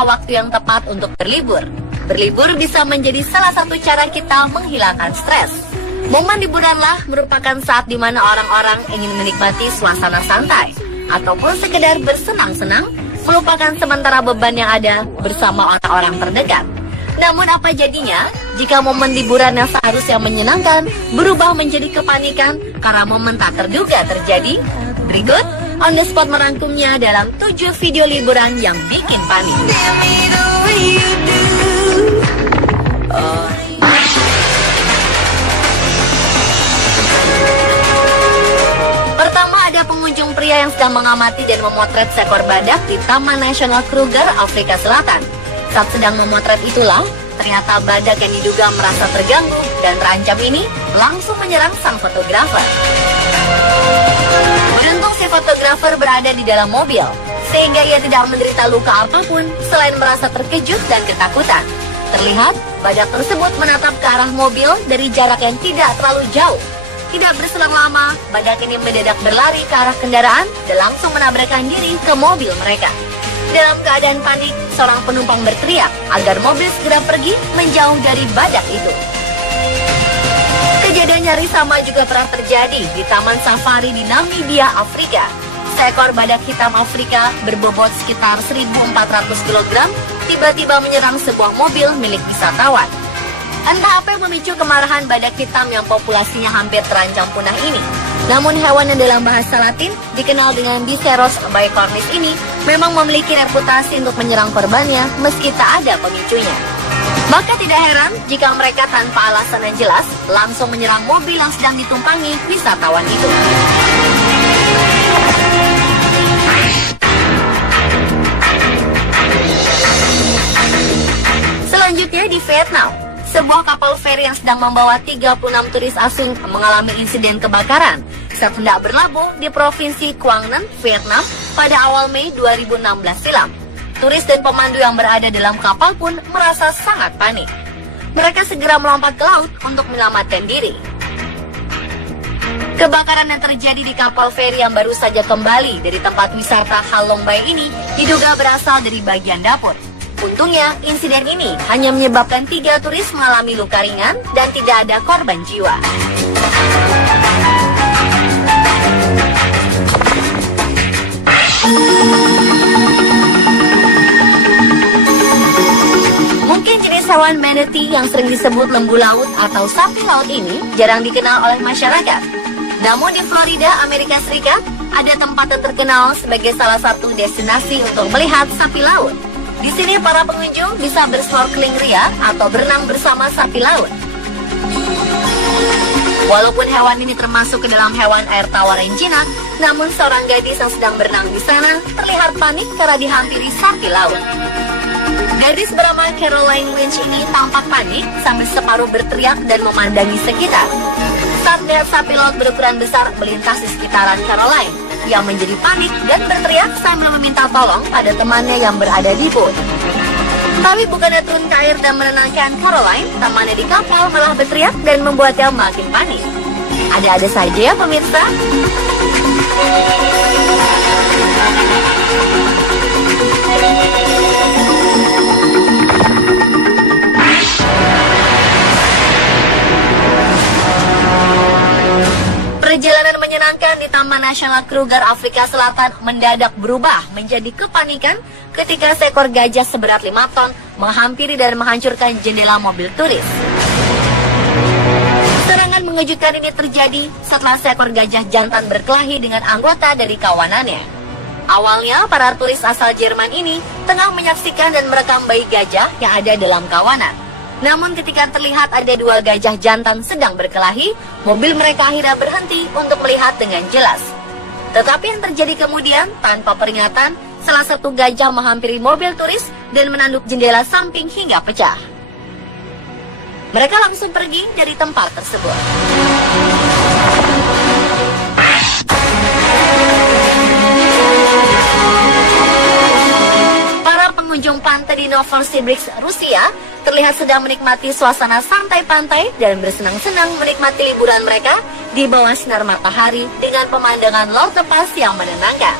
inilah waktu yang tepat untuk berlibur. Berlibur bisa menjadi salah satu cara kita menghilangkan stres. Momen liburanlah merupakan saat di mana orang-orang ingin menikmati suasana santai ataupun sekedar bersenang-senang, melupakan sementara beban yang ada bersama orang-orang terdekat. Namun apa jadinya jika momen liburan yang seharusnya menyenangkan berubah menjadi kepanikan karena momen tak terduga terjadi? Berikut On The Spot merangkumnya dalam 7 video liburan yang bikin panik. Pertama, ada pengunjung pria yang sedang mengamati dan memotret seekor badak di Taman Nasional Kruger, Afrika Selatan. Saat sedang memotret itulah, ternyata badak yang diduga merasa terganggu dan terancam ini langsung menyerang sang fotografer. Beruntung si fotografer berada di dalam mobil, sehingga ia tidak menderita luka apapun selain merasa terkejut dan ketakutan. Terlihat, badak tersebut menatap ke arah mobil dari jarak yang tidak terlalu jauh. Tidak berselang lama, badak ini mendadak berlari ke arah kendaraan dan langsung menabrakkan diri ke mobil mereka. Dalam keadaan panik, seorang penumpang berteriak agar mobil segera pergi menjauh dari badak itu. Kejadian nyaris sama juga pernah terjadi di Taman Safari di Namibia, Afrika. Seekor badak hitam Afrika berbobot sekitar 1.400 kg tiba-tiba menyerang sebuah mobil milik wisatawan. Entah apa yang memicu kemarahan badak hitam yang populasinya hampir terancam punah ini. Namun hewan yang dalam bahasa Latin dikenal dengan Diceros bicornis ini memang memiliki reputasi untuk menyerang korbannya meski tak ada pemicunya. Maka tidak heran jika mereka tanpa alasan yang jelas langsung menyerang mobil yang sedang ditumpangi wisatawan itu. Selanjutnya di Vietnam, sebuah kapal feri yang sedang membawa 36 turis asing mengalami insiden kebakaran saat hendak berlabuh di Provinsi Quang Ninh, Vietnam pada awal Mei 2016 silam. Turis dan pemandu yang berada dalam kapal pun merasa sangat panik. Mereka segera melompat ke laut untuk menyelamatkan diri. Kebakaran yang terjadi di kapal feri yang baru saja kembali dari tempat wisata Halong Bay ini diduga berasal dari bagian dapur. Untungnya, insiden ini hanya menyebabkan 3 turis mengalami luka ringan dan tidak ada korban jiwa. Mungkin jenis hewan manatee yang sering disebut lembu laut atau sapi laut ini jarang dikenal oleh masyarakat. Namun di Florida, Amerika Serikat, ada tempat yang terkenal sebagai salah satu destinasi untuk melihat sapi laut. Di sini para pengunjung bisa bersnorkeling ria atau berenang bersama sapi laut. Walaupun hewan ini termasuk ke dalam hewan air tawar yang jinak, namun seorang gadis yang sedang berenang di sana terlihat panik karena dihampiri sapi laut. Gadis bernama Caroline Lynch ini tampak panik sambil separuh berteriak dan memandangi sekitar. Saat melihat sapi laut berukuran besar melintas di sekitaran Caroline, ia menjadi panik dan berteriak sambil meminta tolong pada temannya yang berada di boat. Tapi bukannya turun ke air dan menenangkan Caroline, temannya di kapal malah berteriak dan membuatnya makin panik. Ada-ada saja ya pemirsa. Perjalanan menyenangkan di Taman Nasional Kruger, Afrika Selatan mendadak berubah menjadi kepanikan ketika seekor gajah seberat 5 ton menghampiri dan menghancurkan jendela mobil turis. Serangan mengejutkan ini terjadi setelah seekor gajah jantan berkelahi dengan anggota dari kawanannya. Awalnya, para turis asal Jerman ini tengah menyaksikan dan merekam bayi gajah yang ada dalam kawanan. Namun ketika terlihat ada 2 gajah jantan sedang berkelahi, mobil mereka akhirnya berhenti untuk melihat dengan jelas. Tetapi yang terjadi kemudian, tanpa peringatan, salah satu gajah menghampiri mobil turis dan menanduk jendela samping hingga pecah. Mereka langsung pergi dari tempat tersebut. Pengunjung pantai di Novosibirsk, Rusia, terlihat sedang menikmati suasana santai pantai dan bersenang-senang menikmati liburan mereka di bawah sinar matahari dengan pemandangan laut lepas yang menenangkan.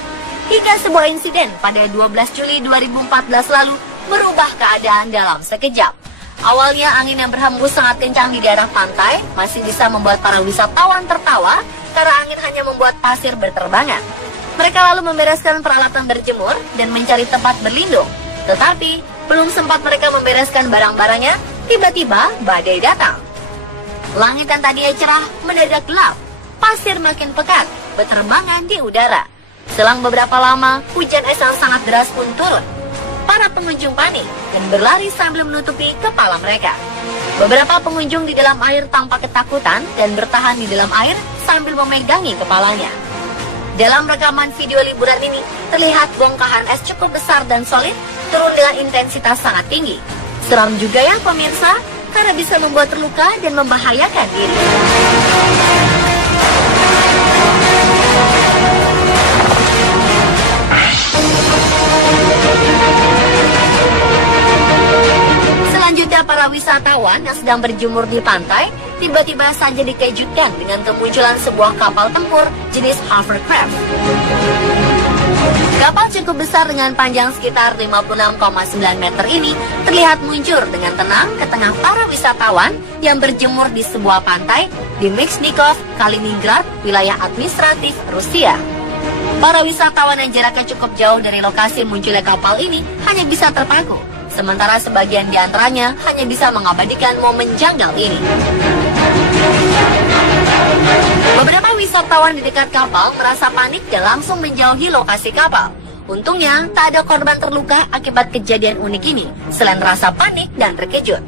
Hingga sebuah insiden pada 12 Juli 2014 lalu merubah keadaan dalam sekejap. Awalnya angin yang berhembus sangat kencang di daerah pantai masih bisa membuat para wisatawan tertawa karena angin hanya membuat pasir berterbangan. Mereka lalu membereskan peralatan berjemur dan mencari tempat berlindung. Tetapi belum sempat mereka membereskan barang-barangnya, tiba-tiba badai datang. Langit yang tadinya cerah mendadak gelap. Pasir makin pekat, berterbangan di udara. Selang beberapa lama, hujan es yang sangat deras pun turun. Para pengunjung panik dan berlari sambil menutupi kepala mereka. Beberapa pengunjung di dalam air tampak ketakutan dan bertahan di dalam air sambil memegangi kepalanya. Dalam rekaman video liburan ini, terlihat bongkahan es cukup besar dan solid turun dengan intensitas sangat tinggi. Seram juga ya pemirsa, karena bisa membuat terluka dan membahayakan diri. Selanjutnya para wisatawan yang sedang berjemur di pantai tiba-tiba saja dikejutkan dengan kemunculan sebuah kapal tempur jenis hovercraft. Kapal cukup besar dengan panjang sekitar 56,9 meter ini terlihat muncul dengan tenang ke tengah para wisatawan yang berjemur di sebuah pantai di Mixnikov, Kaliningrad, wilayah administratif Rusia. Para wisatawan yang jaraknya cukup jauh dari lokasi munculnya kapal ini hanya bisa terpaku, sementara sebagian di antaranya hanya bisa mengabadikan momen janggal ini. Beberapa wisatawan di dekat kapal merasa panik dan langsung menjauhi lokasi kapal. Untungnya, tak ada korban terluka akibat kejadian unik ini, selain rasa panik dan terkejut.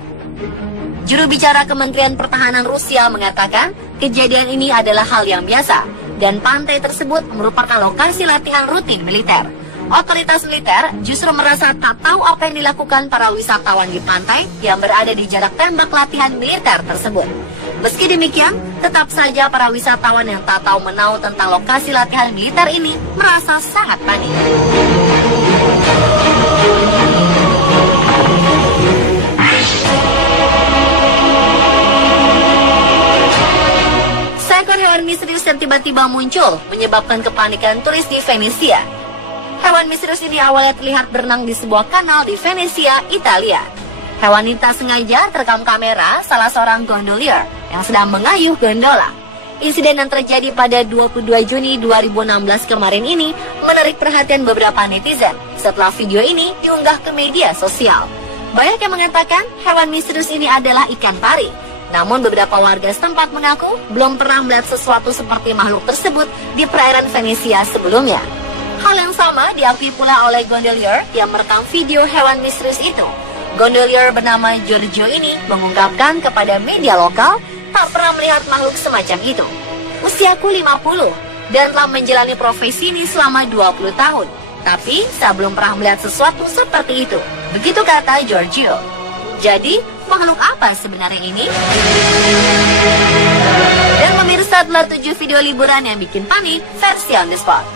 Juru bicara Kementerian Pertahanan Rusia mengatakan, kejadian ini adalah hal yang biasa, dan pantai tersebut merupakan lokasi latihan rutin militer. Otoritas militer justru merasa tak tahu apa yang dilakukan para wisatawan di pantai yang berada di jarak tembak latihan militer tersebut. Meski demikian, tetap saja para wisatawan yang tak tahu menahu tentang lokasi latihan militer ini merasa sangat panik. Seekor hewan misterius yang tiba-tiba muncul menyebabkan kepanikan turis di Venesia. Hewan misterius ini awalnya terlihat berenang di sebuah kanal di Venesia, Italia. Hewan ini tak sengaja terekam kamera salah seorang gondolier yang sedang mengayuh gondola. Insiden yang terjadi pada 22 Juni 2016 kemarin ini menarik perhatian beberapa netizen setelah video ini diunggah ke media sosial. Banyak yang mengatakan hewan misterius ini adalah ikan pari. Namun beberapa warga setempat mengaku belum pernah melihat sesuatu seperti makhluk tersebut di perairan Venesia sebelumnya. Hal yang sama diakui pula oleh gondolier yang merekam video hewan misterius itu. Gondolier bernama Giorgio ini mengungkapkan kepada media lokal tak pernah melihat makhluk semacam itu. Usiaku 50 dan telah menjalani profesi ini selama 20 tahun. Tapi saya belum pernah melihat sesuatu seperti itu. Begitu kata Giorgio. Jadi, makhluk apa sebenarnya ini? Dan pemirsa, telah 7 video liburan yang bikin panik versi on the spot.